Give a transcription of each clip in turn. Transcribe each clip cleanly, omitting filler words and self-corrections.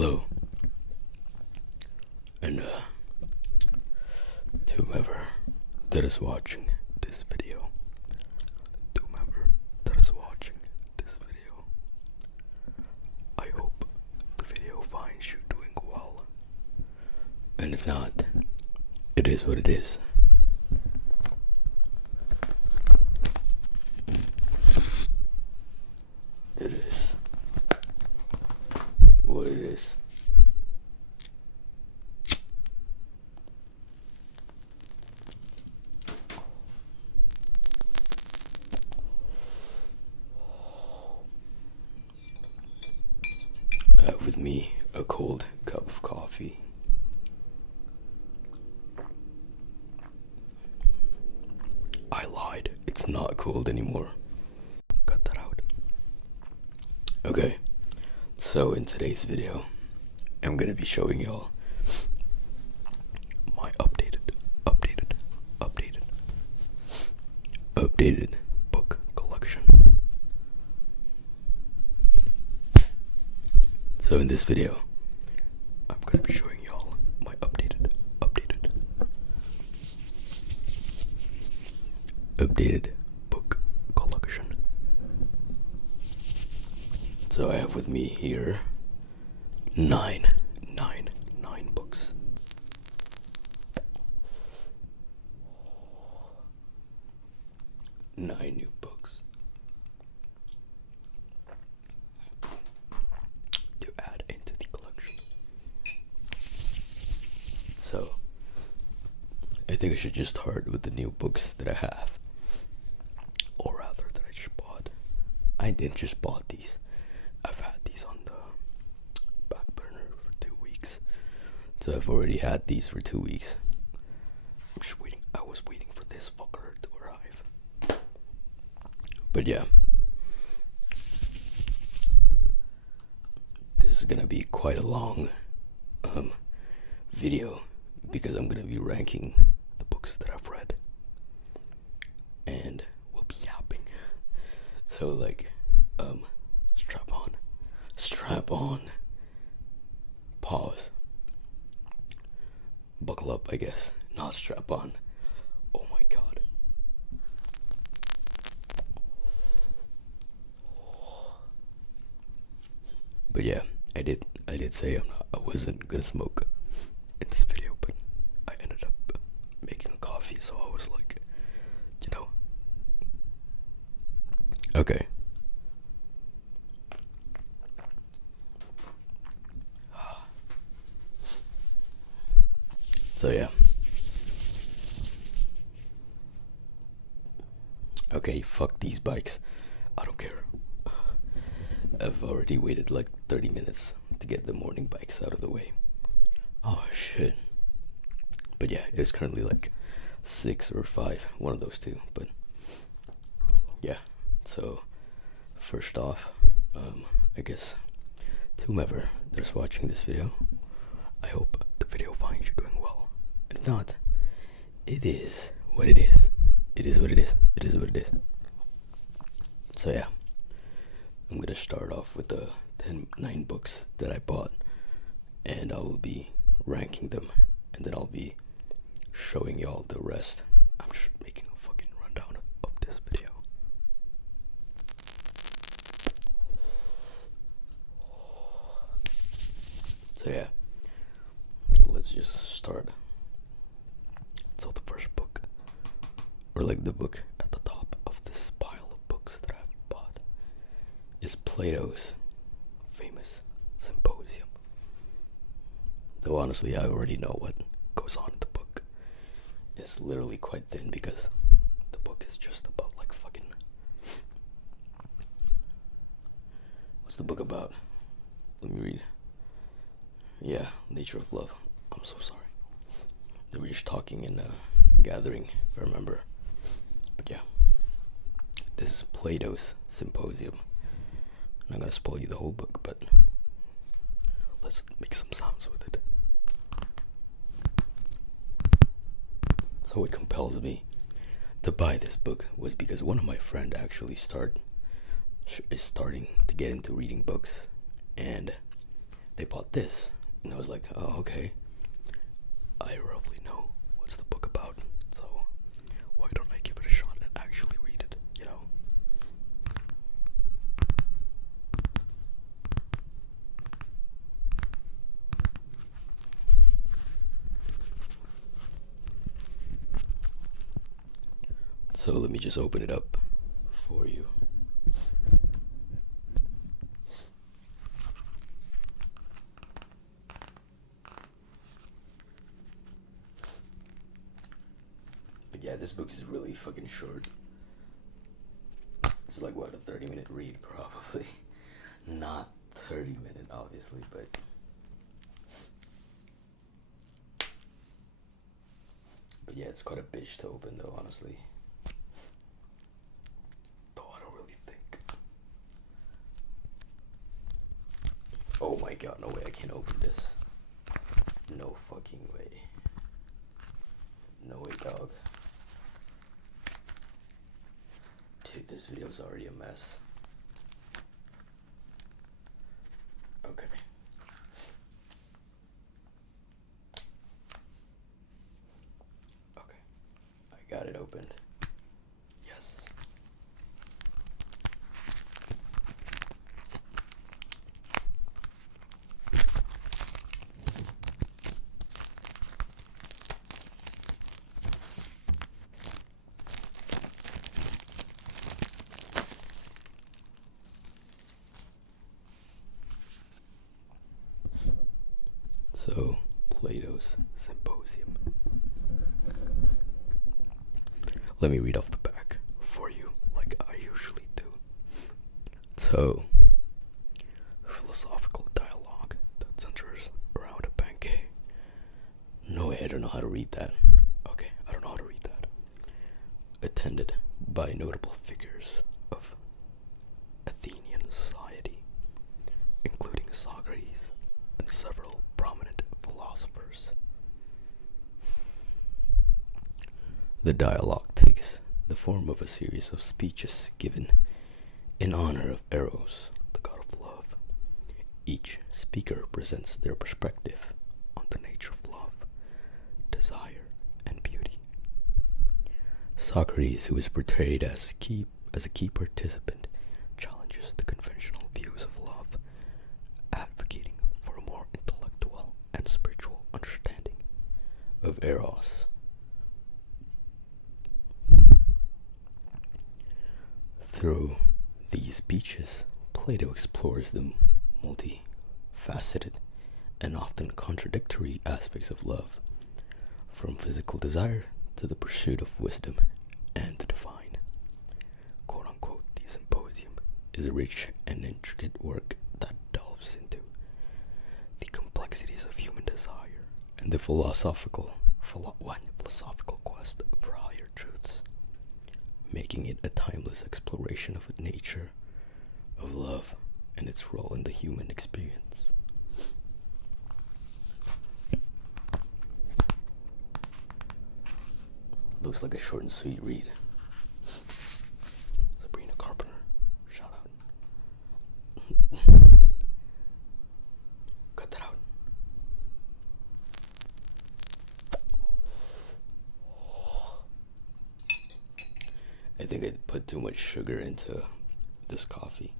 Hello, and to whoever that is watching this video, I hope the video finds you doing well, and if not, it is what it is. It is what it is. With me, a cold cup of coffee. I lied. It's not cold anymore. Cut that out. Okay, so in today's video, I'm gonna be showing y'all my updated book collection. So in this video, I'm gonna be showing y'all my updated book collection. So I have with me here nine books. Nine new books to add into the collection. So I think I should just start with the new books that I have. Or rather that I just bought. I didn't just bought these. I've had these on the back burner for 2 weeks. So I've already had these for 2 weeks. I'm just waiting. I was waiting for this fucker to arrive. But yeah. This is gonna be quite a long video because I'm gonna be ranking the books that I've read. And we'll be yapping. So like, strap on, pause, buckle up, I guess, not strap on. Oh my god. But yeah, I did say I wasn't gonna smoke in this video, but I ended up making a coffee, so I was like, okay. So yeah. Okay, fuck these bikes. I don't care. I've already waited like 30 minutes to get the morning bikes out of the way. Oh shit. But yeah, it's currently like 6 or 5, one of those two. But yeah, so first off, I guess to whomever that's watching this video, I hope the video finds you doing well. If not, it is what it is. It is what it is. It is what it is. So yeah, I'm gonna start off with the 9 books that I bought, and I will be ranking them, and then I'll be showing y'all the rest. I'm just making a fucking rundown of this video. So yeah, let's just start. So the first book, or like the book at the top of this pile of books that I've bought, is Plato's famous Symposium. Though honestly, I already know what goes on in the book. It's literally quite thin because the book is just about like fucking... What's the book about? Let me read. Yeah, Nature of Love. I'm so sorry. They were just talking in a gathering, if I remember. But yeah, this is Plato's Symposium. I'm not gonna spoil you the whole book, but let's make some sounds with it. So what compels me to buy this book was because one of my friends actually is starting to get into reading books, and they bought this. And I was like, oh, okay. I roughly know what's the book about, so why don't I give it a shot and actually read it, you know? So let me just open it up for you. But yeah, this book is really fucking short. It's like, what, a 30-minute read, probably. Not 30-minute, obviously, but... But yeah, it's quite a bitch to open, though, honestly. Though I don't really think... Oh my god, no way, I can't open this. No fucking way. No way, dog. Dude, this video's already a mess. Okay. Okay. I got it opened. Yes. So, Plato's Symposium. Let me read off the back for you, like I usually do. So, philosophical dialogue that centers around a banquet. No way, I don't know how to read that. Okay, I don't know how to read that. Attended by notable figures of Athenian society, including Socrates and several prominent philosophers. The dialogue takes the form of a series of speeches given in honor of Eros, the god of love. Each speaker presents their perspective on the nature of love, desire, and beauty. Socrates, who is portrayed as a key participant, challenges the conventional views of love, advocating for a more intellectual and spiritual understanding of Eros. Through these speeches, Plato explores the multifaceted and often contradictory aspects of love, from physical desire to the pursuit of wisdom and the divine. Quote unquote, the Symposium is a rich and intricate work that delves into the complexities of human desire and the philosophical quest for higher truths, making it a timeless exploration of the nature of love and its role in the human experience. Looks like a short and sweet read. Sabrina Carpenter, shout out. Cut that out. I think I put too much sugar into this coffee.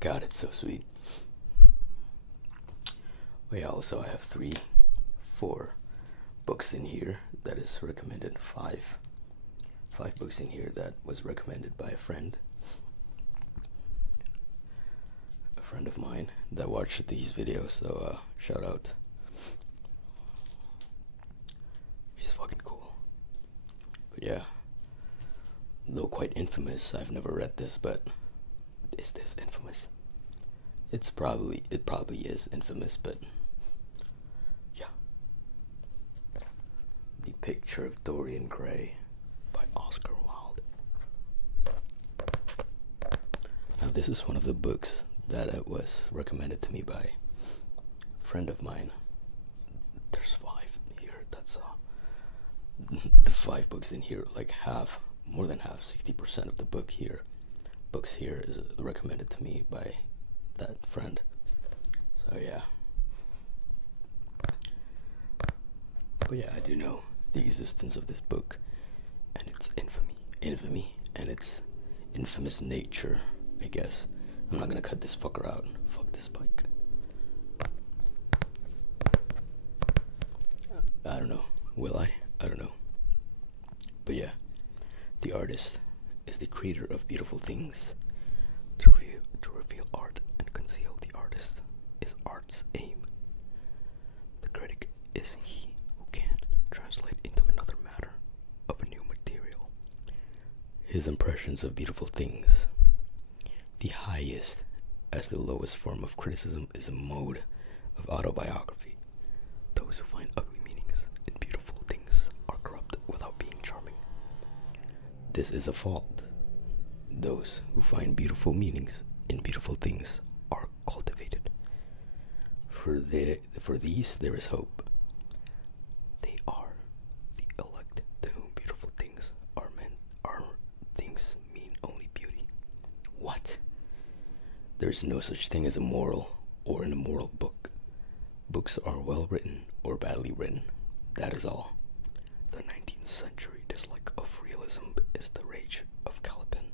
God, it's so sweet. Oh yeah, also I have 4 books in here that is recommended. 5 books in here that was recommended by a friend of mine that watched these videos, so shout out. She's fucking cool. But yeah, though quite infamous, I've never read this, but is this infamous? It probably is infamous, but yeah. The Picture of Dorian Gray by Oscar Wilde. Now this is one of the books that was recommended to me by a friend of mine. There's 5 here. That's the 5 books in here, like more than half, 60% of the book here books here is recommended to me by that friend. So yeah. But yeah, I do know the existence of this book and its infamy, and its infamous nature, I guess. I'm not gonna cut this fucker out. Fuck this bike. I don't know. Will I? I don't know. But yeah, the artist is the creator of beautiful things. To reveal art and conceal the artist is art's aim. The critic is he who can translate into another matter of a new material his impressions of beautiful things. The highest as the lowest form of criticism is a mode of autobiography. Those who find ugly meanings in beautiful things are corrupt without being charming. This is a fault. Those who find beautiful meanings in beautiful things are cultivated. For these there is hope. They are the elect to whom beautiful things are meant. Are things mean only beauty? What? There is no such thing as a moral or an immoral book. Books are well written or badly written. That is all. The 19th century dislike of realism is the rage of Caliban,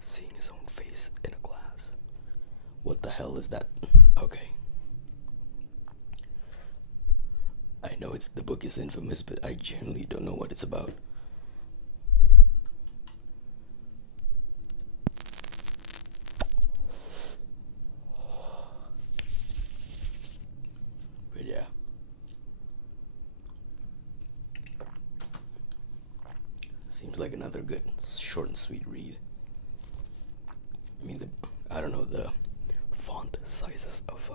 seeing his own face in a glass. What the hell is that? Okay. I know the book is infamous, but I genuinely don't know what it's about. But yeah. Seems like another good short and sweet read. I mean, I don't know the font sizes of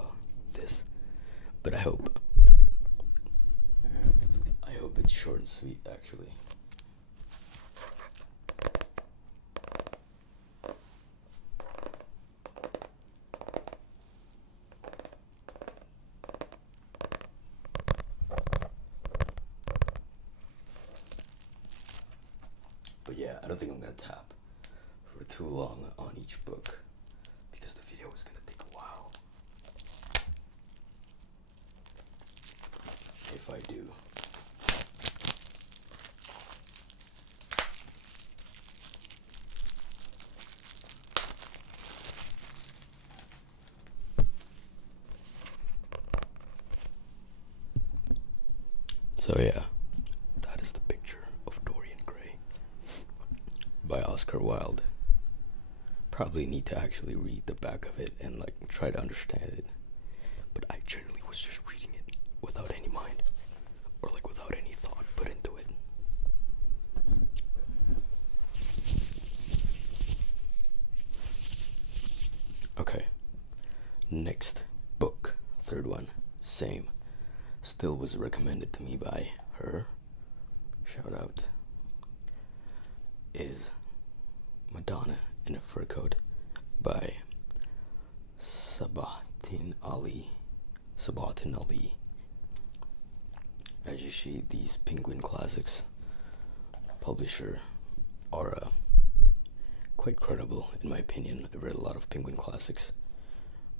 this, but I hope it's short and sweet, actually. But yeah, I don't think I'm gonna tap for too long on each book because the video is gonna take a while. If I do. So yeah, that is the picture of Dorian Gray by Oscar Wilde. Probably need to actually read the back of it and like try to understand it. But I generally was just reading it without any mind or like without any thought put into it. Okay. Next book, third one, same. Still was recommended to me by her. Shout out. Is Madonna in a Fur Coat by Sabahattin Ali. As you see, these Penguin Classics publisher are quite credible in my opinion. I've read a lot of Penguin Classics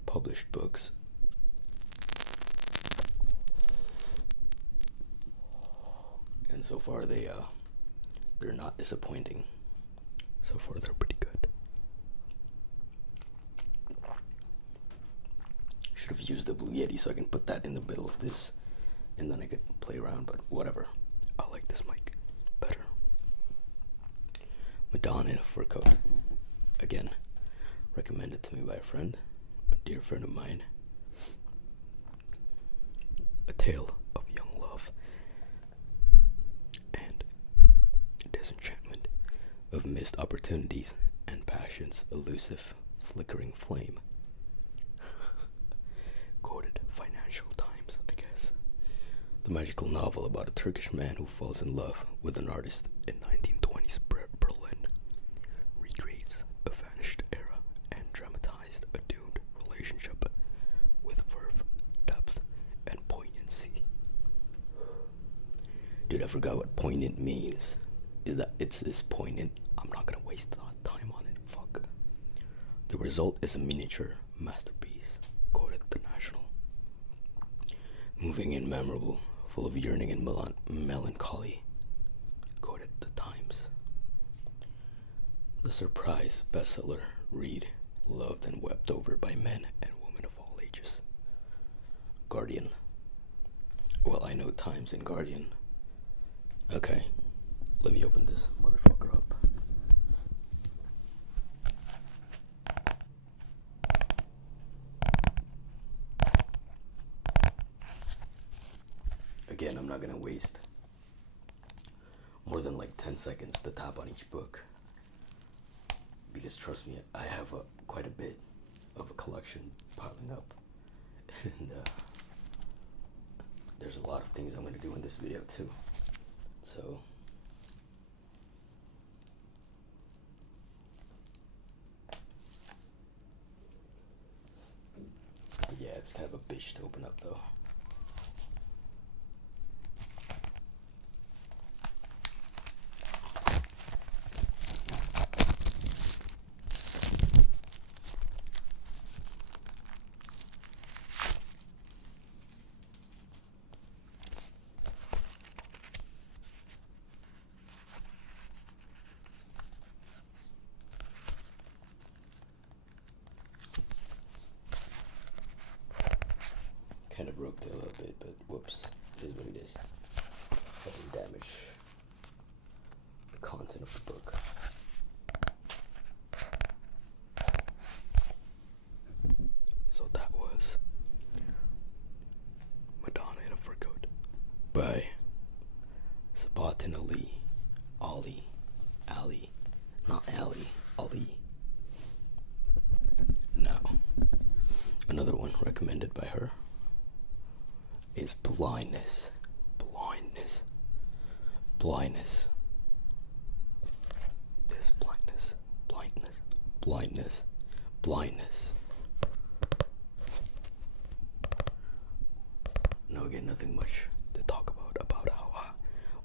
published books. And so far they're not disappointing. So far they're pretty good. Should have used the Blue Yeti so I can put that in the middle of this and then I could play around, but whatever. I like this mic better. Madonna in a Fur Coat. Again, recommended to me by a friend, a dear friend of mine. A tale of young love and disenchantment, of missed opportunities and passion's elusive, flickering flame. Quoted Financial Times, I guess. The magical novel about a Turkish man who falls in love with an artist in 1920s Berlin recreates a vanished era and dramatized a doomed relationship with verve, depth, and poignancy. Dude, I forgot what poignant means. Is that it's poignant? I'm not gonna waste time on it. Fuck. result is a miniature masterpiece, quoted the National. Moving and memorable, full of yearning and melancholy, quoted the Times. The surprise bestseller, read, loved and wept over by men and women of all ages. Guardian. Well, I know Times and Guardian. Okay, let me open this motherfucker up. Again, I'm not gonna waste more than like 10 seconds to tap on each book, because trust me, I have quite a bit of a collection piling up, and there's a lot of things I'm gonna do in this video too. So yeah, it's kind of a bitch to open up though. Kind of broke it a little bit, but whoops, it is what it is. That didn't damage the content of the book. So that was Madonna in a Fur Coat by Sabahattin Ali. Now, another one recommended by her is blindness. This blindness. Now again, nothing much to talk about how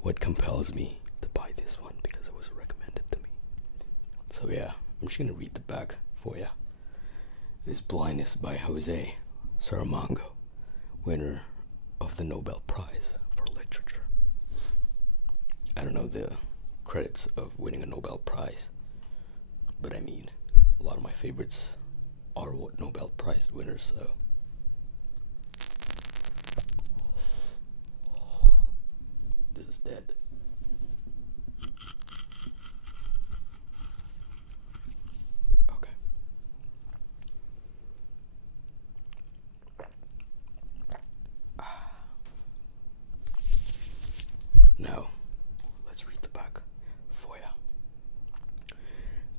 what compels me to buy this one, because it was recommended to me. So yeah, I'm just gonna read the back for ya. This Blindness by Jose Saramago, winner of the Nobel Prize for Literature. I don't know the credits of winning a Nobel Prize, but I mean, a lot of my favorites are what Nobel Prize winners, so. This is dead. Okay. Now, let's read the back for ya.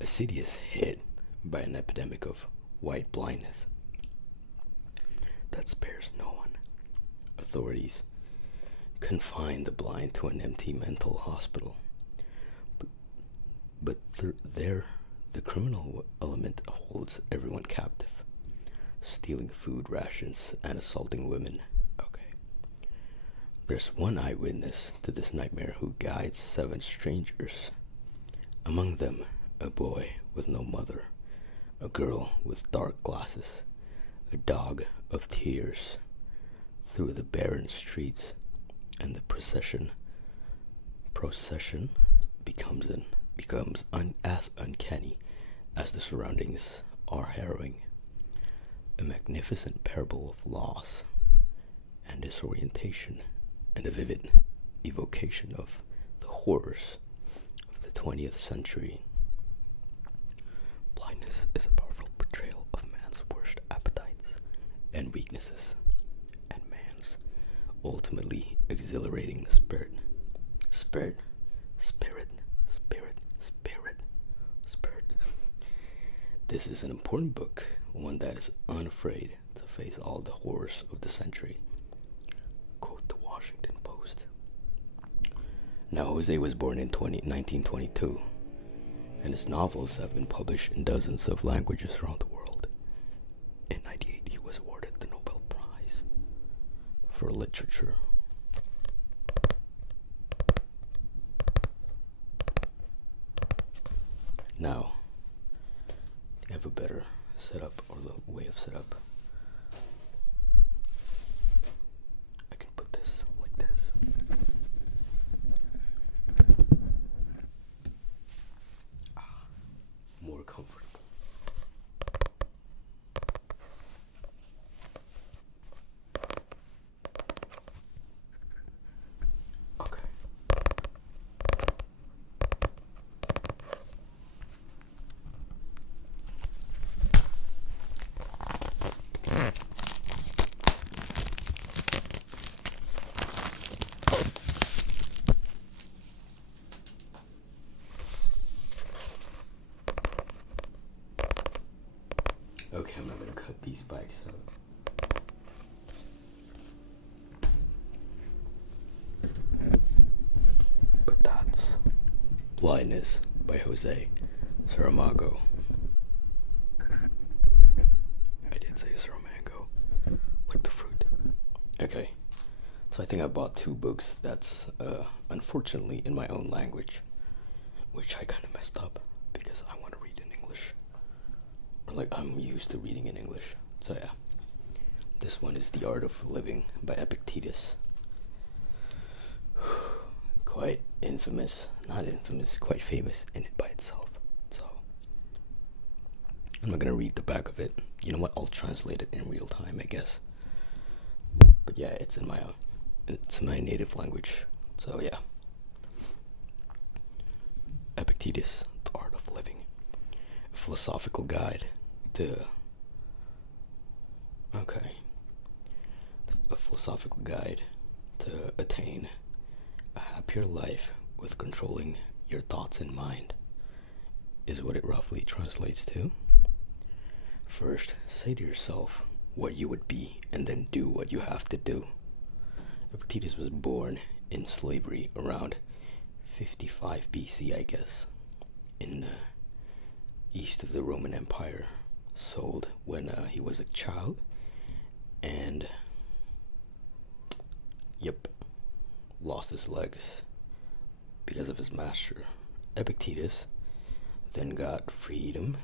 A city is hit by an epidemic of white blindness that spares no one. Authorities confine the blind to an empty mental hospital, but there the criminal element holds everyone captive, stealing food rations and assaulting women. Okay. There's one eyewitness to this nightmare who guides 7 strangers, among them a boy with no mother, a girl with dark glasses, a dog of tears, through the barren streets, and the procession becomes as uncanny as the surroundings are harrowing. A magnificent parable of loss and disorientation, and a vivid evocation of the horrors of the 20th century. Blindness is a powerful portrayal of man's worst appetites and weaknesses, and man's ultimately exhilarating spirit. This is an important book, one that is unafraid to face all the horrors of the century. Quote the Washington Post. Now, Jose was born in 1922, and his novels have been published in dozens of languages around the world. In 1998, he was awarded the Nobel Prize for Literature. Now, I have a better setup or the way of setup. I can put this like this. More comfortable. Okay. Okay, I'm not gonna cut these bikes out. But that's Blindness by Jose Saramago. I did say Saramago, like the fruit. Okay, so I think I bought 2 books that's unfortunately in my own language, which I kind of messed up because I want to read in English. Or like I'm used to reading in English. So yeah, this one is The Art of Living by Epictetus. Quite infamous, not infamous, quite famous in it by itself. So I'm not gonna read the back of it. You know what? I'll translate it in real time, I guess. But yeah, it's my native language. So yeah, Epictetus, The Art of Living, a philosophical guide to a philosophical guide to attain a happier life with controlling your thoughts in mind is what it roughly translates to. First, say to yourself what you would be and then do what you have to do. Epictetus was born in slavery around 55 BC, I guess, in the east of the Roman Empire, sold when he was a child, and lost his legs because of his master. Epictetus then got freedom,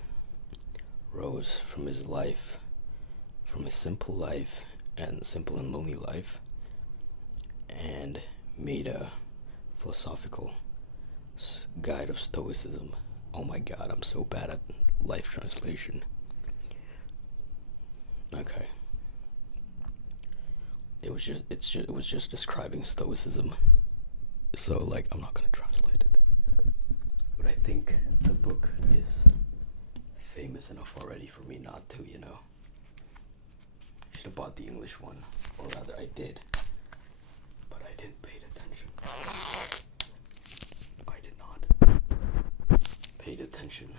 rose from his simple life and simple and lonely life, and made a philosophical guide of Stoicism. Oh my god, I'm so bad at life translation. Okay. It was just describing Stoicism. So like I'm not gonna translate it. But I think the book is famous enough already for me not to, you know. Should have bought the English one. Or rather I did. But I didn't pay attention. I did not pay attention.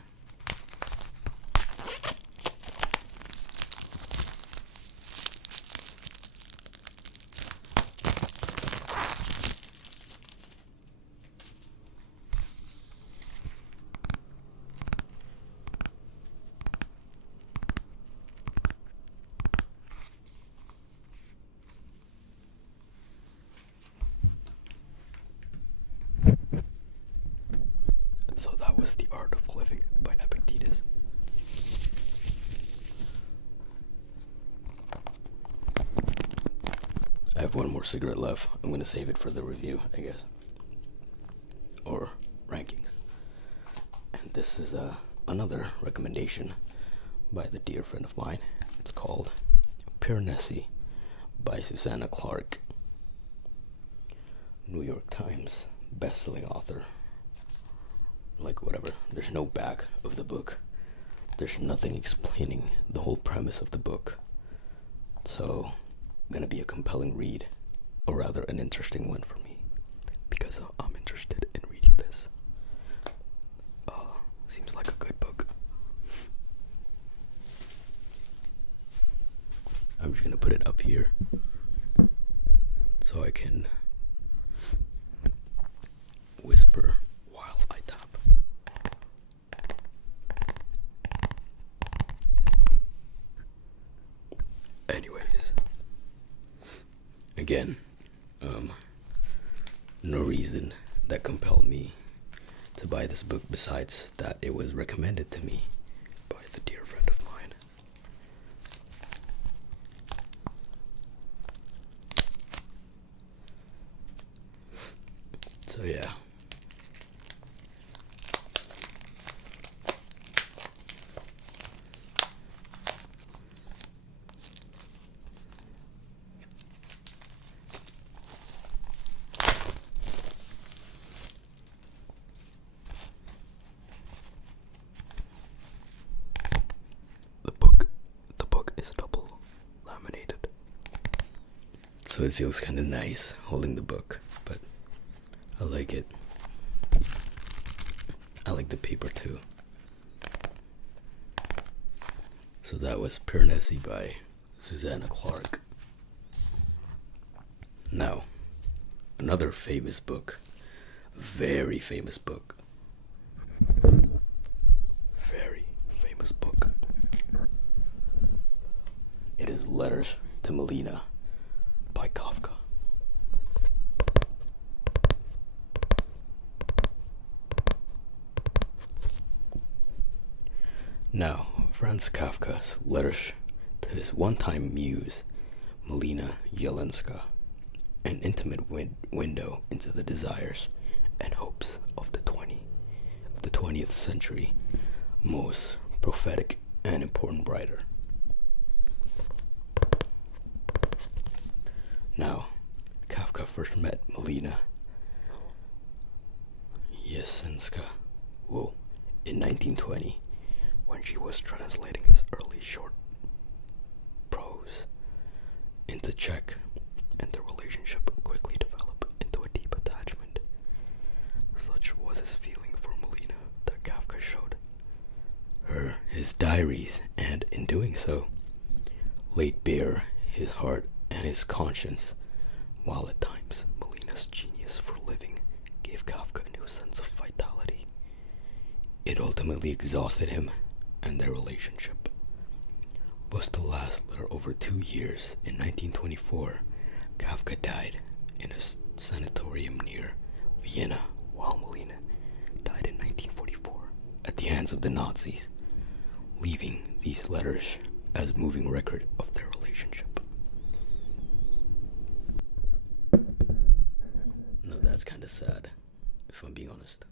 So that was The Art of Living by Epictetus. I have one more cigarette left. I'm gonna save it for the review, I guess. Or rankings. And this is another recommendation by the dear friend of mine. It's called Piranesi by Susanna Clark. New York Times best-selling author. Like whatever, there's no back of the book. There's nothing explaining the whole premise of the book. So, gonna be a compelling read, or rather an interesting one for me, because I'm interested in reading this. Seems like a good book. I'm just gonna put it up here so I can whisper while I tap. Anyways, again, no reason that compelled me to buy this book besides that it was recommended to me by the dear friend of mine. So yeah. The book is double laminated. So it feels kind of nice holding the book, but I like it. I like the paper too. So that was Piranesi by Susanna Clark. Now, another famous book, very famous book, very famous book. It is Letters to Melina by Kafka. Now, Franz Kafka's letters to his one-time muse, Melina Jelenska, an intimate window into the desires and hopes of the 20th century most prophetic and important writer. Now, Kafka first met Melina Jelenska in 1920 when she was translating his early short prose into Czech, and the relationship quickly developed into a deep attachment. Such was his feeling for Melina that Kafka showed her his diaries, and in doing so, laid bare his heart and his conscience, while at times Melina's genius for living gave Kafka a new sense of vitality. It ultimately exhausted him, and their relationship was to last over 2 years. In 1924, Kafka died in a sanatorium near Vienna, while Melina died in 1944 at the hands of the Nazis, leaving these letters as moving record of their relationship. No, that's kind of sad, if I'm being honest.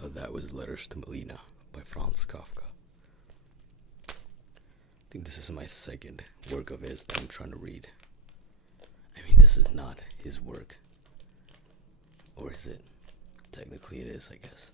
No, that was Letters to Melina by Franz Kafka. I think this is my second work of his that I'm trying to read. I mean, this is not his work. Or is it? Technically it is, I guess.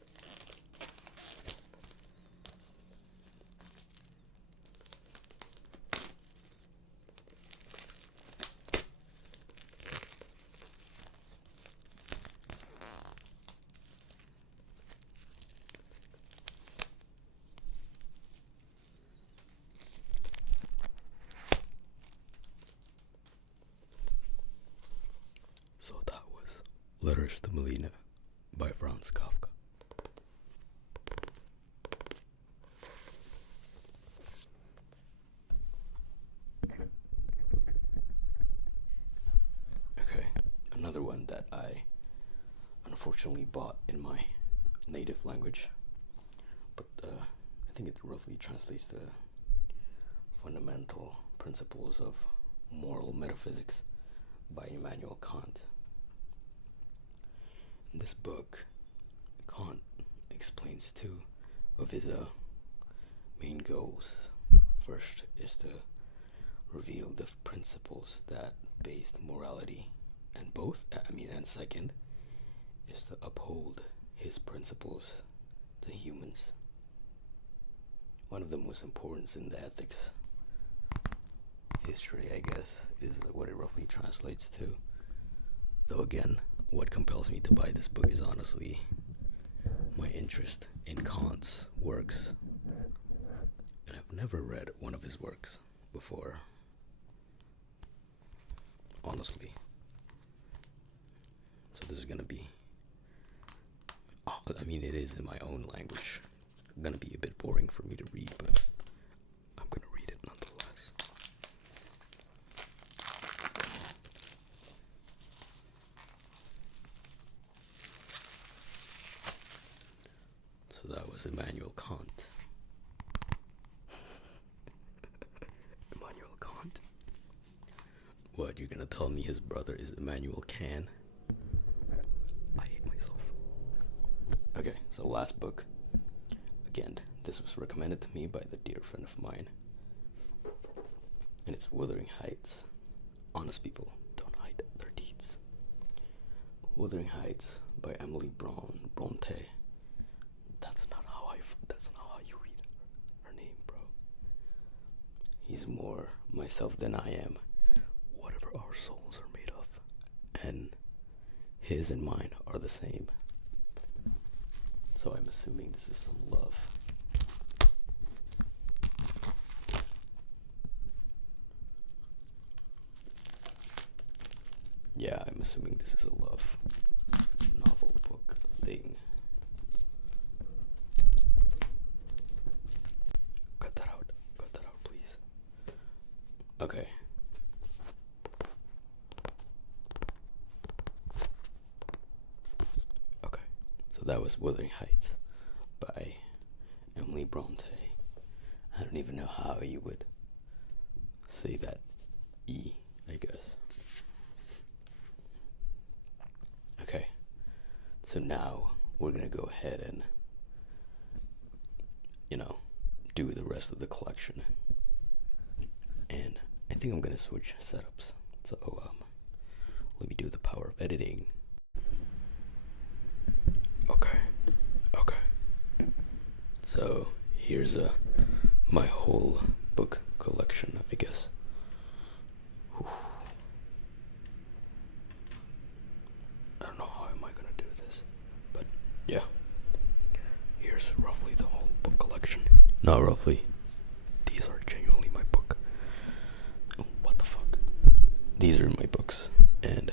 So that was Letters to Melina by Franz Kafka. Okay, another one that I unfortunately bought in my native language, but I think it roughly translates to Fundamental Principles of Moral Metaphysics by Immanuel Kant. In this book, Kant explains two of his main goals. First is to reveal the principles that based morality, and second is to uphold his principles to humans. One of the most important in the ethics history, I guess, is what it roughly translates to. Though again, what compels me to buy this book is honestly my interest in Kant's works. And I've never read one of his works before, honestly. So this is gonna be, it is in my own language. Gonna be a bit boring for me to read, but I'm gonna read it nonetheless. So that was Immanuel Kant. What, you're gonna tell me his brother is Immanuel Kant? I hate myself. Okay, so last book. Again, this was recommended to me by the dear friend of mine. And it's Wuthering Heights. Honest people don't hide their deeds. Wuthering Heights by Emily Bronte. That's not how you read her name, bro. He's more myself than I am. Whatever our souls are made of. And his and mine are the same. So I'm assuming this is some love. Yeah, I'm assuming this is a love novel book thing. Cut that out, please. Okay. Okay, so that was Wuthering Heights by Emily Bronte. I don't even know how you would say that E, I guess. Okay, so now we're gonna go ahead and, do the rest of the collection. And I think I'm gonna switch setups. So, let me do the power of editing. Okay. So here's my whole book collection, I guess. Whew. I don't know how am I gonna do this, but yeah. Here's roughly the whole book collection. Not roughly. These are genuinely my book. Oh, what the fuck? These are my books, and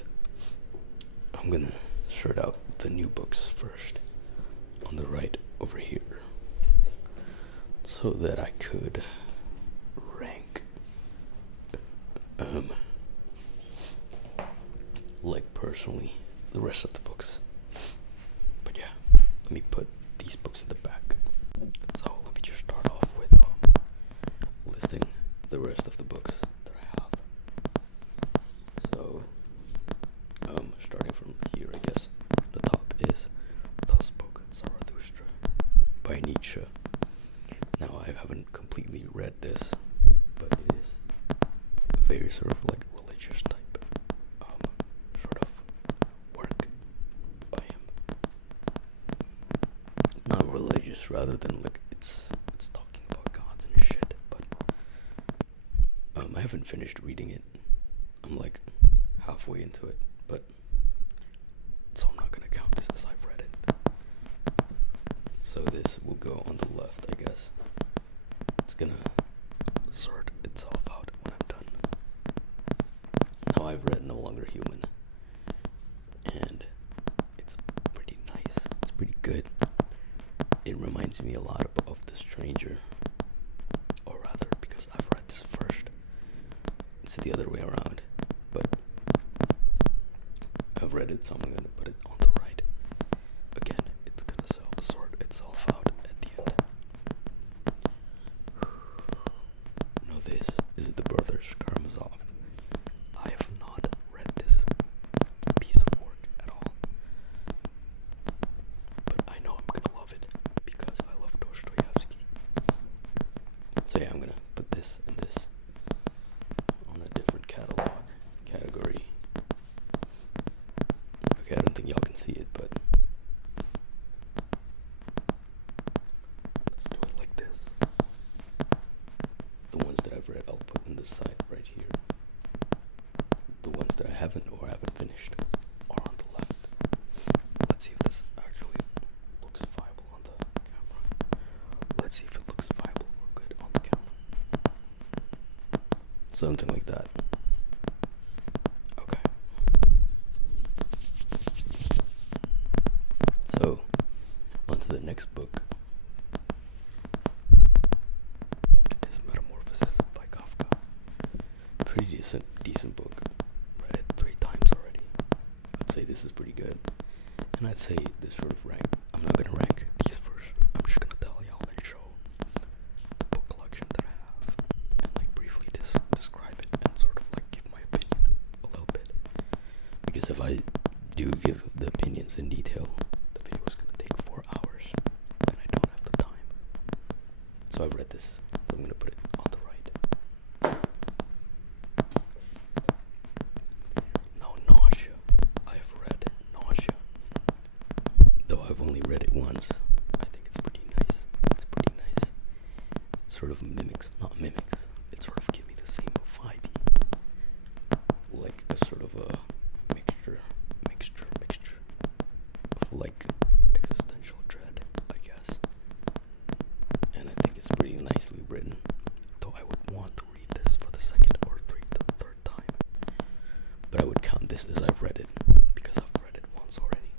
I'm gonna sort out the new books first on the right over here, so that I could rank like personally the rest of the books. But yeah, let me put these books in the back. So let me just start off with listing the rest of the books that I have. So starting from here, I guess the top is Thus Spoke Zarathustra by Nietzsche. Now, I haven't completely read this, but it is a very sort of like religious type sort of work by him. Not religious, rather than like it's talking about gods and shit. But I haven't finished reading it. I'm like halfway into it, but so I'm not gonna count this as I've read it. So this will go on the left, I guess. It's gonna sort itself out when I'm done. Now I've read No Longer Human, and it's pretty nice. It's pretty good. It reminds me a lot of The Stranger, or rather, because I've read this first. It's the other way around, but I've read it, so I'm gonna put it on the right. Again, it's gonna sort itself out at the end. Now this is The Brothers Karamazov. I have not read this piece of work at all, but I know I'm gonna love it because I love Dostoevsky. So yeah, I'm gonna put this and this on a different category. Okay, I don't think y'all can see it, but let's do it like this. The ones that I've read, I'll put on the side right here. The ones that I haven't or haven't finished are on the left. Let's see if this actually looks viable on the camera. Let's see if it looks viable or good on the camera. Something like that. Okay. So, on to the next book. Is Metamorphosis by Kafka. Pretty decent book. Read it 3 times already. I'd say this is pretty good. And I'd say this sort of rank. I'm not gonna rank these first. I'm just gonna tell y'all and show the book collection that I have, and like briefly describe it and sort of like give my opinion because if I do give the opinions in detail, the video is gonna take 4 hours, and I don't have the time. So I've read this, so I'm gonna put it on the right. Now, Nausea. I've read Nausea, though I've only read it once. I think it's pretty nice. It's pretty nice. It sort of not mimics. It sort of gives me the same vibe, like a sort of a mixture of like existential dread, I guess. And I think it's pretty nicely written, though I would want to read this for the second or third time. But I would count this as I've read it, because I've read it once already.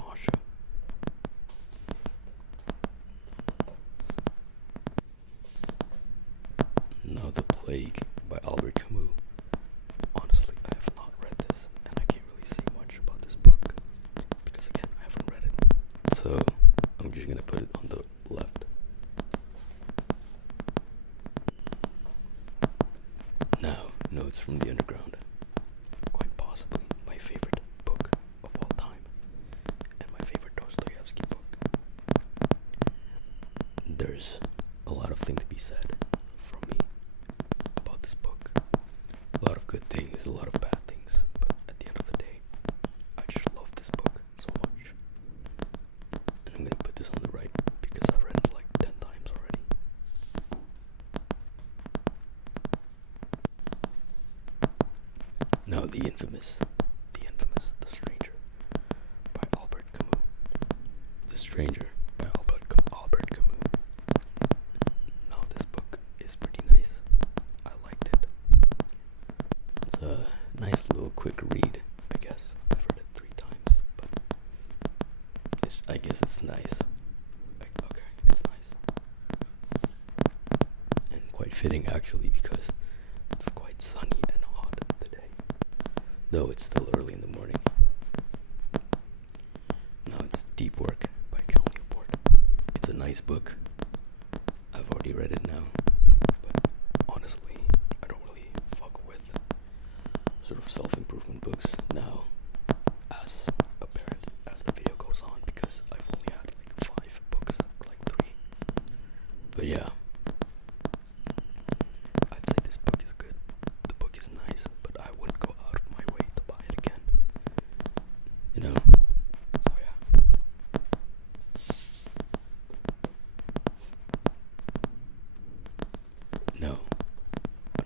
Nausea. Now the Plague by Albert Camus. Honestly, I have not read this, and I can't really say much about this book, because again, I haven't read it. So, I'm just gonna put it on the left. Now, Notes from the Underground. Quite possibly my favorite book of all time, and my favorite Dostoevsky book. There's a lot of things to be said from me about this book. A lot of good things, a lot of bad things, but at the end of the day, I just love this book so much. And I'm gonna put this on the right because I've read it like 10 times already. Now the infamous The Stranger by Albert Camus. The Stranger by Albert Camus. Now this book is pretty nice. I liked it. It's a nice little quick read, I guess. I've read it 3 times, but I guess it's nice. Okay, it's nice. And quite fitting actually, because it's quite sunny and hot today. Though it's still early in the morning. Now it's Deep Work by Cal Newport. It's a nice book. I've already read it now, but honestly, I don't really fuck with sort of self-improvement books now, as apparent as the video goes on, because I've only had like 5 books, or like 3. But yeah, I'd say this book is good. The book is nice, but I wouldn't go out of my way to buy it again. You know? So yeah. No.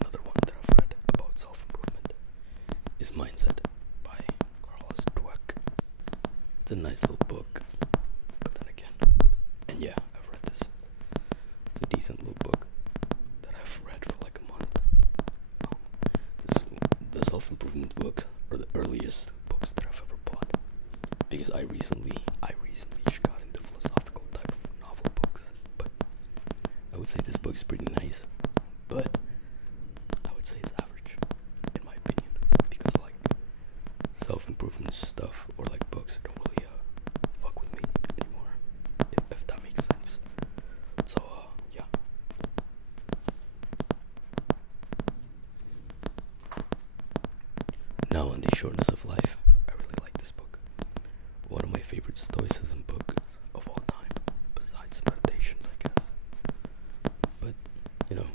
Another one that I've read about self-improvement is Mindset by Carlos Dweck. It's a nice little book, but then again, and yeah, I've read this. It's a decent little book that I've read for like a month. The self-improvement books are the earliest books that I've ever bought, because I recently just got into philosophical type of novel books. But I would say this book is pretty nice, but I would say it's average, in my opinion, because like self-improvement stuff or like books don't really fuck with me anymore, if that makes sense. So yeah. Now, on the Shortness of Life, I really like this book. One of my favorite stoicism books of all time, besides Meditations, I guess. But, you know,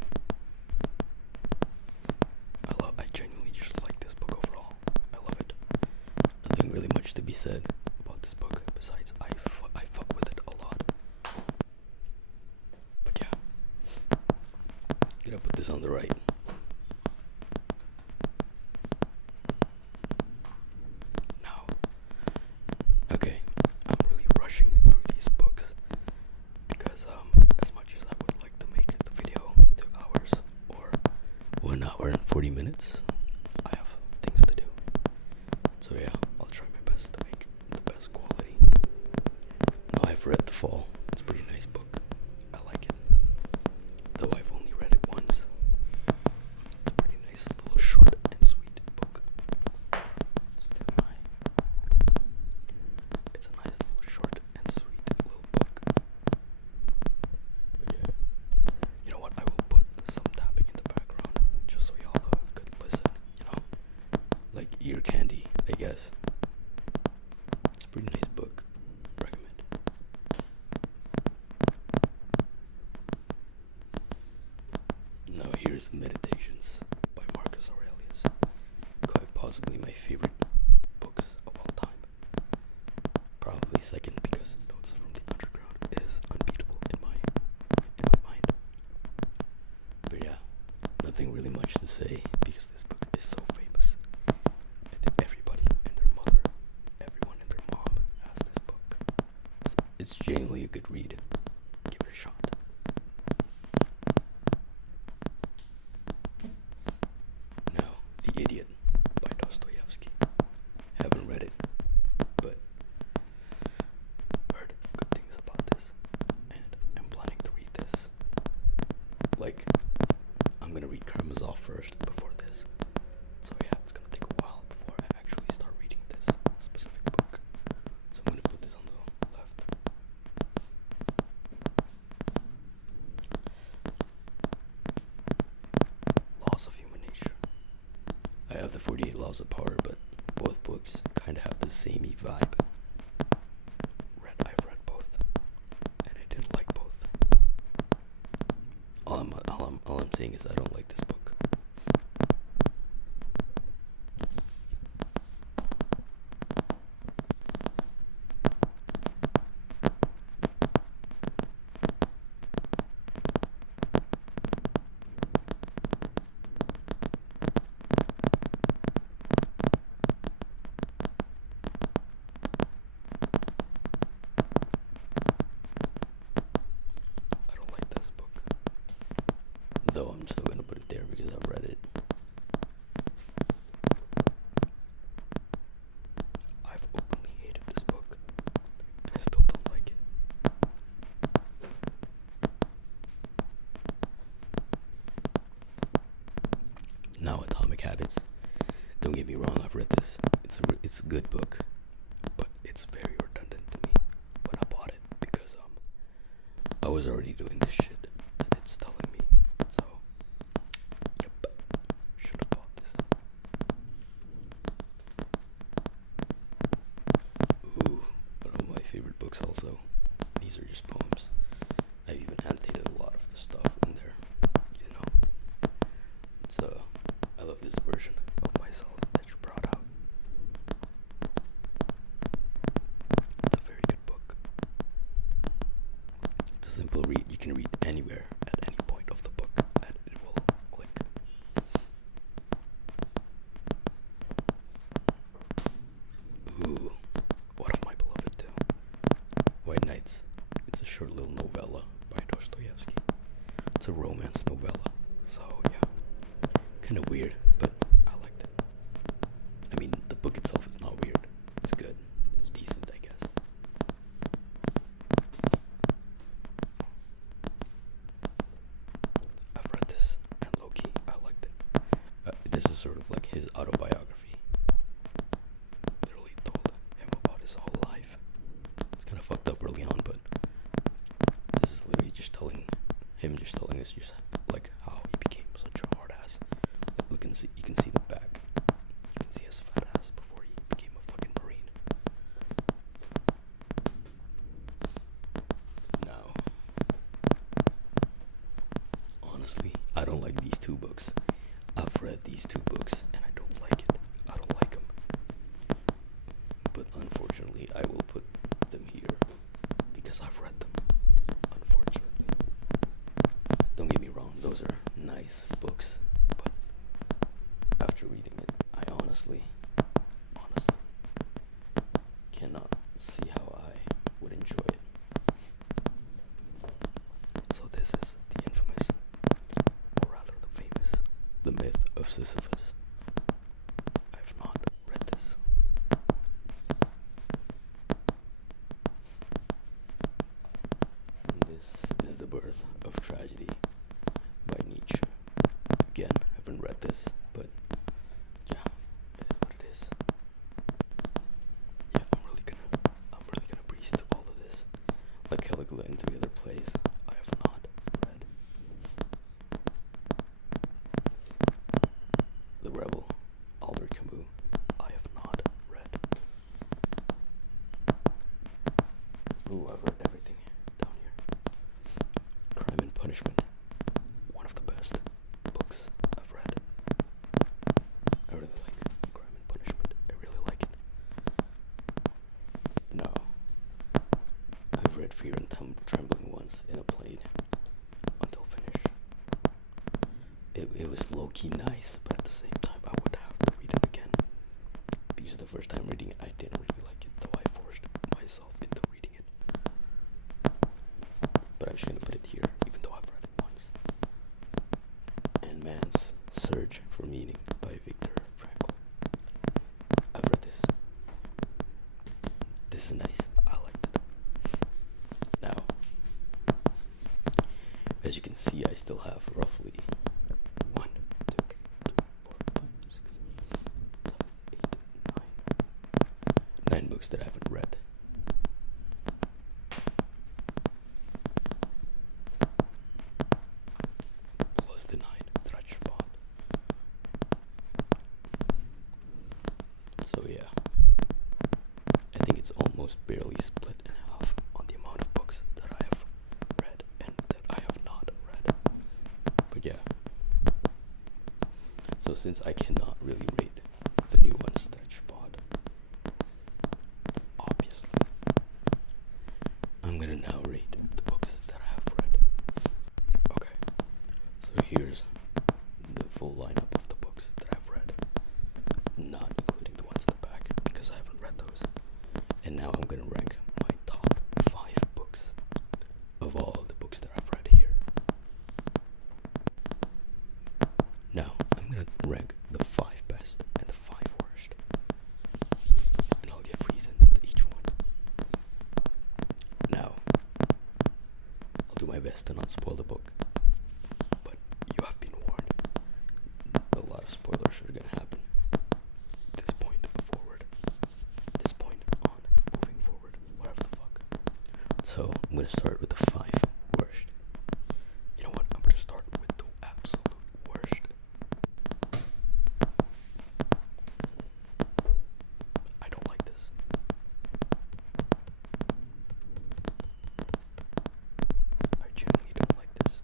I genuinely just like this book overall. I love it. Nothing really much to be said about this book, besides I fuck with it a lot. But yeah, gonna put this on the right. Now, okay, I'm really rushing through these books because as much as I would like to make the video 2 hours or 1 hour and 40 minutes, I have things to do. So yeah, I'll try my best to make the best quality. Now, I've read The Fall. It's a pretty nice book. I like it, though I've only read it once. It's a pretty nice little short and sweet book. It's a nice little short and sweet little book. But yeah, you know what? I will put is Meditations by Marcus Aurelius. Quite possibly my favorite books of all time. Probably second because Notes from the Underground is unbeatable in my mind. But yeah, nothing really much to say because this book is so famous. I think everybody and their mother, everyone and their mom has this book. So it's genuinely a good read. Give it a shot. Now, The Idiot by Dostoevsky. Haven't read it, but heard good things about this, and I'm planning to read this. Like, I'm gonna read Karamazov first before this. So yeah, it's gonna take a while before I actually start reading this specific book. So I'm gonna put this on the left. Laws of Human Nature. I have the 48 Laws of Power, but both books kind of have the samey vibe. I've read both, and I didn't like both. All I'm saying is I don't like this book. I don't like this book. Though I'm still gonna put it there because I've read it. I've openly hated this book, and I still don't like it. Now, Atomic Habits. Don't get me wrong, I've read this. It's a good book, but it's very redundant to me. But I bought it because I was already doing this shit that it's telling me. So, yep, should have bought this. Ooh, one of my favorite books also. These are just poems. I've even annotated a lot of the stuff in there, you know. It's I love this version of myself that you brought out. It's a very good book. It's a simple read. You can read anywhere at any point of the book and it will click. Ooh, one of my beloved too. White Nights. It's a short little novella by Dostoevsky. It's a romance novella. So yeah, kind of weird, but I liked it. I mean, the book itself is not weird. It's good. It's decent, I guess. I've read this, and low-key, I liked it. This is sort of like his autobiography. Literally told him about his whole life. It's kind of fucked up early on, but this is literally just telling us just like how he became such a hard ass. You can see the back. You can see his fat ass before he became a fucking Marine. Now, honestly, I don't like these two books. I've read these two books and I don't like it. I don't like them. But unfortunately, I will put them here because I've read them. Unfortunately. Don't get me wrong, those are nice books, but after reading it, I honestly cannot see how I would enjoy it. So this is the infamous, or rather the famous, The Myth of Sisyphus. I have not read this. And this is The Birth of Tragedy by Nietzsche. Again, I haven't read this, but yeah, it is what it is. Yeah, I'm really gonna breeze through all of this. Like Caligula and 3 other plays, I have not read. The Rebel, Albert Camus, I have not read. Ooh, I've read everything down here. Crime and Punishment, one of the best books it was low-key nice, but at the same time I would have to read it again. Because the first time reading it, I didn't really like it, though I forced myself into reading it. But I'm just gonna put it here, even though I've read it once. And Man's Search for Meaning by Viktor Frankl. I've read this. This is nice. I liked it. Now, as you can see, I still have roughly 1, 2, 3, 4, 5, 6, 7, 8, 9 books that I haven't read. Plus the 9 that I just bought. So yeah, I think it's almost barely split in half on the amount of books that I have read and that I have not read. But yeah, so since I cannot really rate the new ones that I just bought, obviously, I'm gonna now rate the books that I have read. Okay, so here's the full lineup of the books that I've read, not including the ones in the back because I haven't read those. And now I'm gonna rank my top 5 books of all the books that I've read here. Now I'm gonna rank the 5 best and the 5 worst, and I'll give reason to each one. Now, I'll do my best to not spoil the book, but you have been warned. A lot of spoilers are gonna happen. This point forward. This point on. Moving forward. Whatever the fuck. So, I'm gonna start with the 5 worst. You know what? I'm gonna start with the absolute worst. I don't like this. I genuinely don't like this.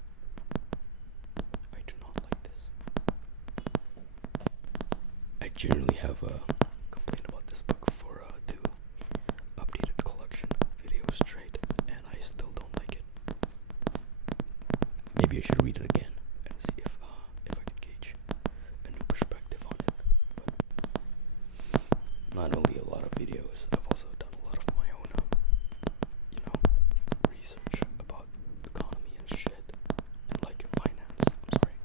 I do not like this. I generally have complained about this book for 2 updated collection videos straight, and I still don't like it. Maybe I should read it again and see if I can gauge a new perspective on it. But not only a lot of videos, I've also done a lot of my own, research about economy and shit, and like finance. I'm sorry.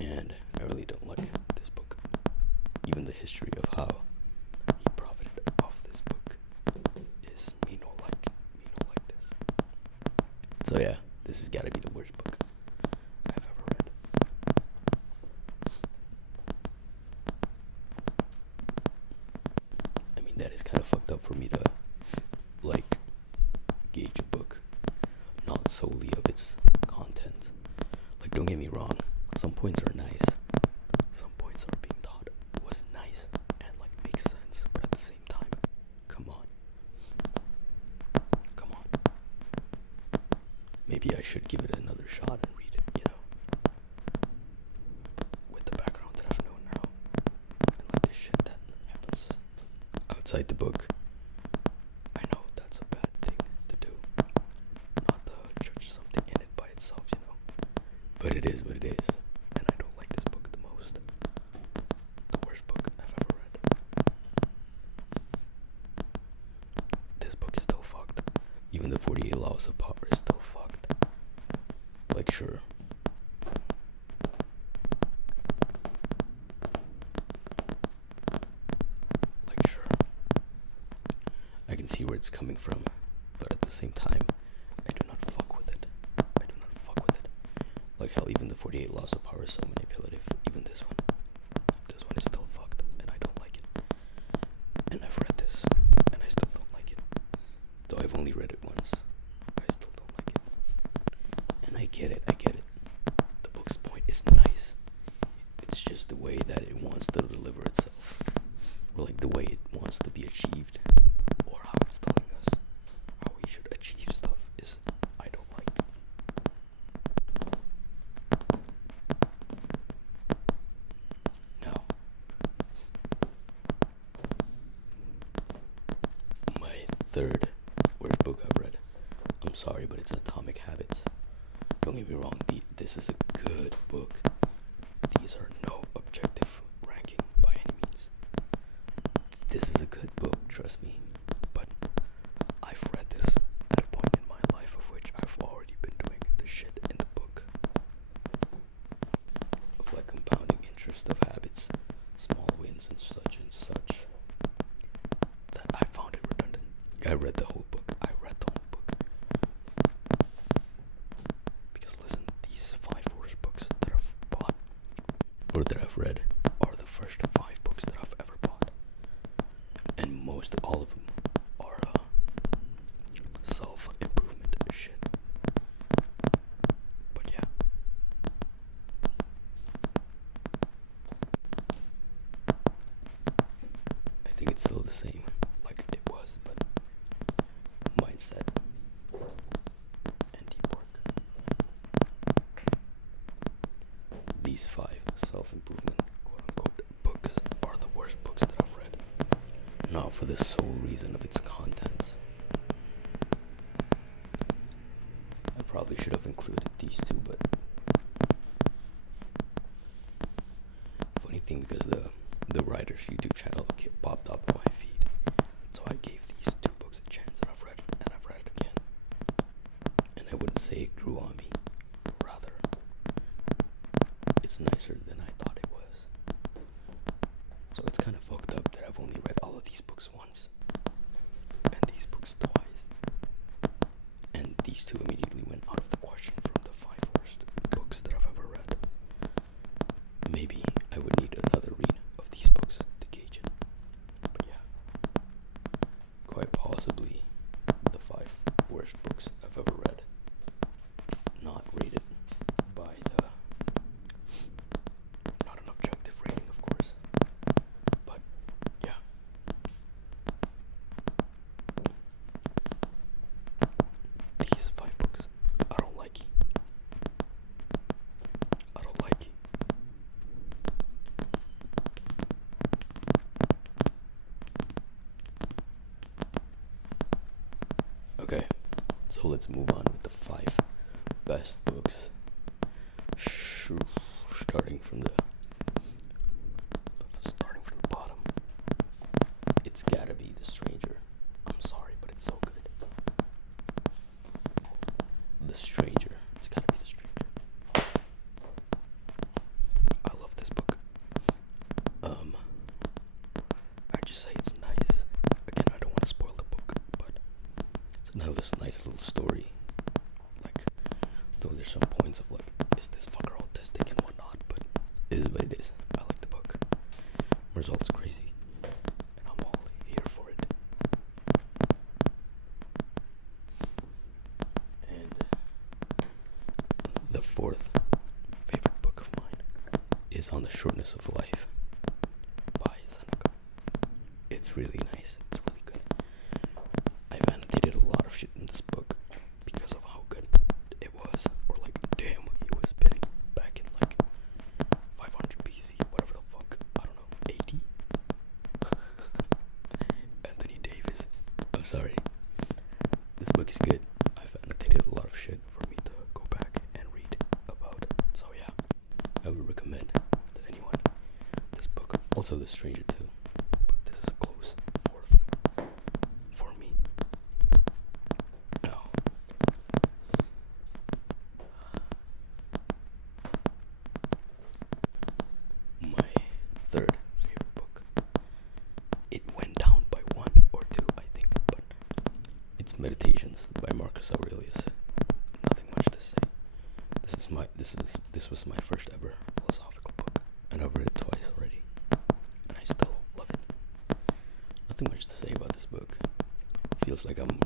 And I really don't like this book. Even the history of how he profited off this book is me no like this. So yeah, this has got to be the worst book I've ever read. I mean, that is kind of fucked up for me to like gauge a book not solely of its content. Like, don't get me wrong, some points are nice. Some points are being taught was nice and like makes sense, but at the same time, come on. Maybe I should give it another shot and read it, with the background that I've known now, and like the shit that happens outside the book. I know that's a bad thing to do, not to judge something in it by itself, but it is what it is, and I don't like this book the most. The worst book I've ever read. This book is still fucked. Even the 48 Laws of Power is still fucked. Like, sure. I can see where it's coming from, but at the same time, I do not fuck with it. Like how even the 48 Laws of Power is so manipulative. Even this one. This one is still fucked, and I don't like it. And I've read this, and I still don't like it. Though I've only read it once, I still don't like it. And I get it. The book's point is nice. It's just the way that it wants to deliver itself. Or like the way it wants to be achieved. Or how it's telling us how we should achieve stuff is, I don't like. Now, my third worst book I've read. I'm sorry, but it's Atomic Habits. Don't get me wrong, this is a good book. interest of habits, small wins, and such, that I found it redundant. I read the whole book. Because listen, these 5 worst books that I've bought, or that I've read, are the first 5 books that I've ever bought. And most all of them are self-improvement shit. But yeah. I think it's still the same like it was, but mindset and deep work. These 5 self-improvement quote-unquote books are the worst books that I've read. Not for the sole reason of its contents. I probably should have included these 2, but funny thing, because the writer's YouTube channel popped up on my feed, so I gave these 2 books a chance, and I've read it again. And I wouldn't say it grew on me. Rather, it's nicer than I thought it was. So it's kind of fucked up that I've only read all of these books once, and these books twice, and these 2 immediately went out of the question from the 5 worst books that I've ever read. Maybe I would need another read of these books to gauge it. But yeah, quite possibly the 5 worst books I've ever read, not rated by not an objective rating, of course, but yeah. These 5 books, I don't like it. Okay, so let's move on with the 5 best books. Starting from the bottom, it's gotta be The Stranger. I'm sorry, but it's so good. The Stranger. It's gotta be The Stranger. I love this book. I just say it's nice. Again, I don't want to spoil the book, but it's another nice little story. Like, though there's some points of like, is this fucker autistic and whatnot, but it is what it is. I like the book. Result's crazy, and I'm all here for it. And the 4th favorite book of mine is On the Shortness of Life by Seneca. It's really nice. It's really good. I've annotated a lot of shit in this book because of how good it was. Or like, damn, he was spitting back in like 500 BC, whatever the fuck. I don't know, 80? Anthony Davis. I'm sorry. This book is good. I've annotated a lot of shit for me to go back and read about. So yeah, I would recommend to anyone this book. Also The Stranger too. But this is a close 4th for me. Now, my 3rd favorite book. It went down by 1 or 2, I think, but it's Meditations by Marcus Aurelius. Nothing much to say. This was my first ever philosophical book, and I've read it twice already, and I still love it. Nothing much to say about this book. Feels like I'm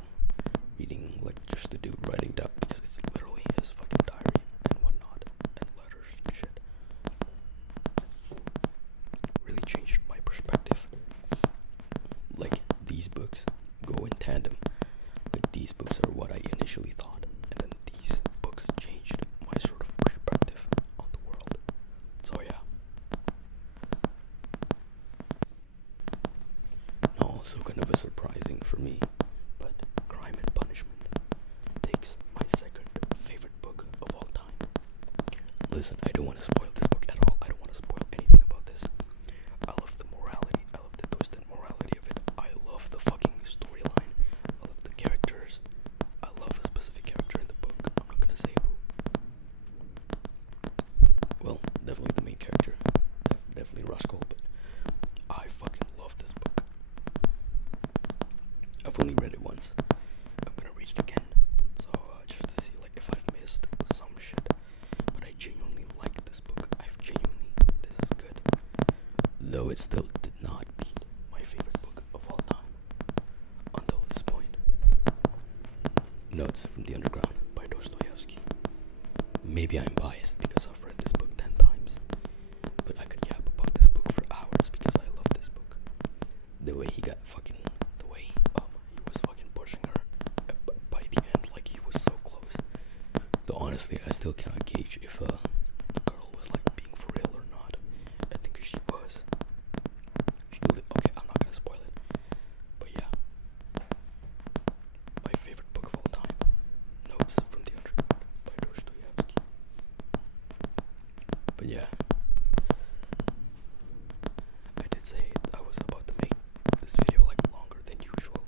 reading like just a dude writing down, because it's literally his fucking diary and whatnot, and letters and shit. Really changed my perspective. Like, these books go in tandem. Like, these books are what I initially thought, and then these books changed my sort of perspective on the world. So yeah. Now, also kind of a surprising for me, but Crime and Punishment takes my 2nd favorite book of all time. Listen, I don't want to spoil this book at all. I don't want to spoil anything about this. I love the morality. I love the twisted morality of it. I love the fucking storyline. I love the characters. I love a specific character in the book. I'm not gonna say who. Well, definitely the main character. I've only read it once. I'm gonna read it again, so just to see like if I've missed some shit. But I genuinely like this book. This is good. Though it still did not beat my favorite book of all time until this point. Notes from the Underground by Dostoevsky. Maybe I'm biased because I've read this book 10 times, but I could yap about this book for hours because I love this book. The way he was fucking pushing her by the end, like he was so close. Though honestly, I still cannot gauge if the girl was like being for real or not. I think she was. Okay, I'm not gonna spoil it, but yeah, my favorite book of all time. Notes from the Underground by Dostoevsky. But yeah, I did say I was about to make this video like longer than usual,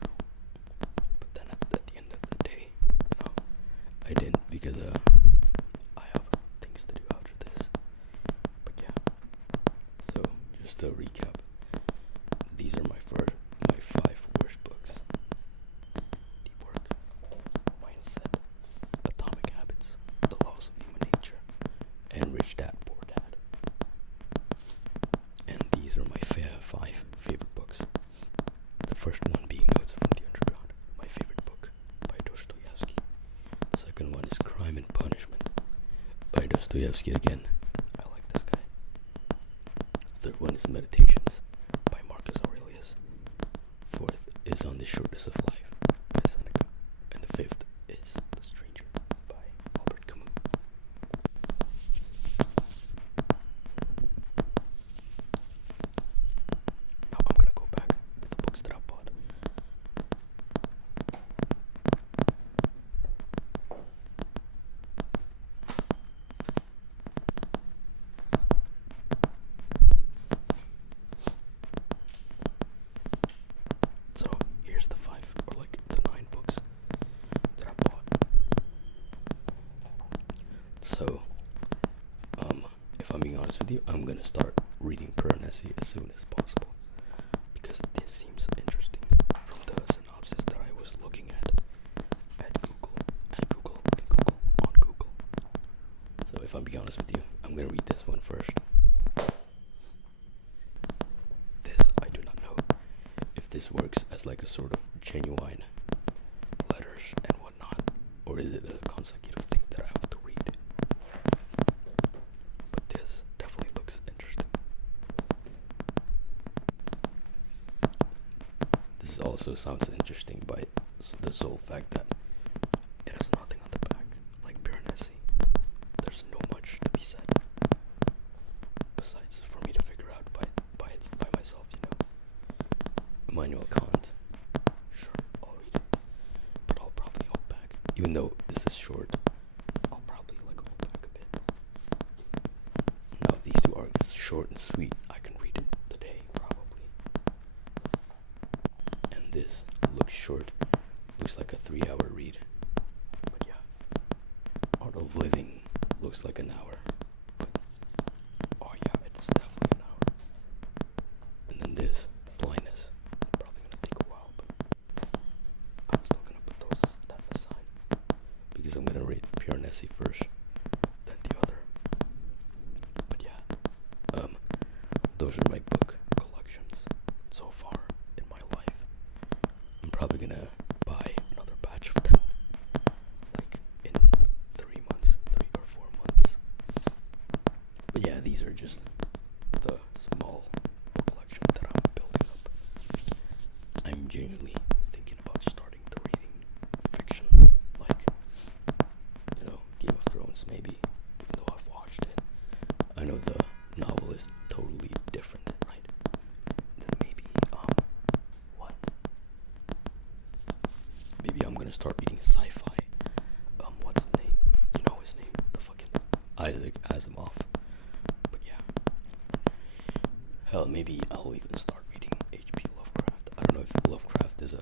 but then at the end of the day, I didn't because I have things to do after this. But yeah, so just to recap, these are my 5 worst books: Deep Work, Mindset, Atomic Habits, The Laws of Human Nature, and Rich Dad Poor Dad. And these are my 5 favorite books. The first one being Notes from the Underground, my favorite book by Dostoevsky. The second one is Crime and Punishment by Dostoevsky again. I like this guy. Third one is Meditations by Marcus Aurelius. Fourth is On the Shortness of Life by Seneca. And the fifth is The Stranger by Albert Camus. Now I'm gonna go back to the books that I bought. So here's the 5 or like the 9 books that I bought. So if I'm being honest with you, I'm gonna start reading Piranesi as soon as possible because this seems interesting from the synopsis that I was looking at on Google. So if I'm being honest with you, I'm gonna read this one first. This, I do not know if this works as like a sort of genuine letters and whatnot, or is it a consecutive thing that I have to read? But this definitely looks interesting. This also sounds interesting by the sole fact that it has nothing on the back, like Piranesi. There's no much to be said besides for me to figure out by myself, Immanuel Kant. Sure, I'll read it, but I'll probably hold back. Even though this is short, I'll probably hold back a bit. Now these two are short and sweet. I can read it today, probably. And this looks short. Looks like a 3-hour read. But yeah, Art of Living looks like an hour. But, oh yeah, it's definitely an hour. And then this, Blindness, probably gonna take a while, but I'm still gonna put that aside because I'm gonna rate Piranesi first, then the other. But yeah, those are my book collections so far in my life. I'm probably gonna buy another batch of 10, like in 3 or 4 months. But yeah, these are just the small book collection that I'm building up. I'm genuinely thinking about starting to reading fiction, like, Game of Thrones maybe, even though I've watched it. I know the novel is totally different, right? Then maybe, maybe I'm gonna start reading sci-fi. What's the name? You know his name? The fucking Isaac Asimov. But yeah. Hell, maybe I'll even start reading H.P. Lovecraft. I don't know if Lovecraft is I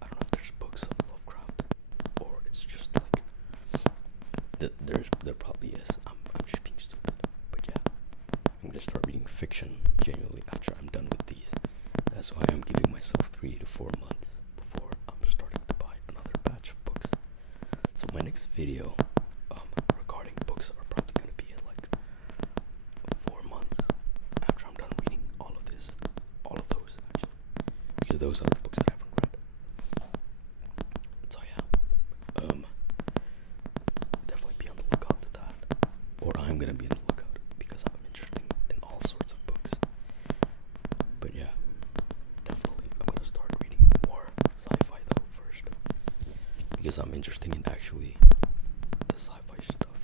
don't know if there's books of Lovecraft, or it's just like there probably is. I'm just being stupid. But yeah, I'm gonna start reading fiction genuinely after I'm done with these. That's why I'm giving those are the books that I haven't read. So yeah, definitely be on the lookout to that. Or I'm gonna be on the lookout because I'm interested in all sorts of books. But yeah, definitely I'm gonna start reading more sci-fi though first. Because I'm interested in actually the sci-fi stuff.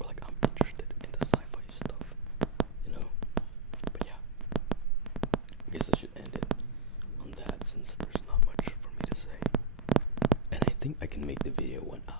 Or like I'm interested in the sci-fi stuff. You know? But yeah. I guess I should end it on that since there's not much for me to say. And I think I can make the video 1 hour.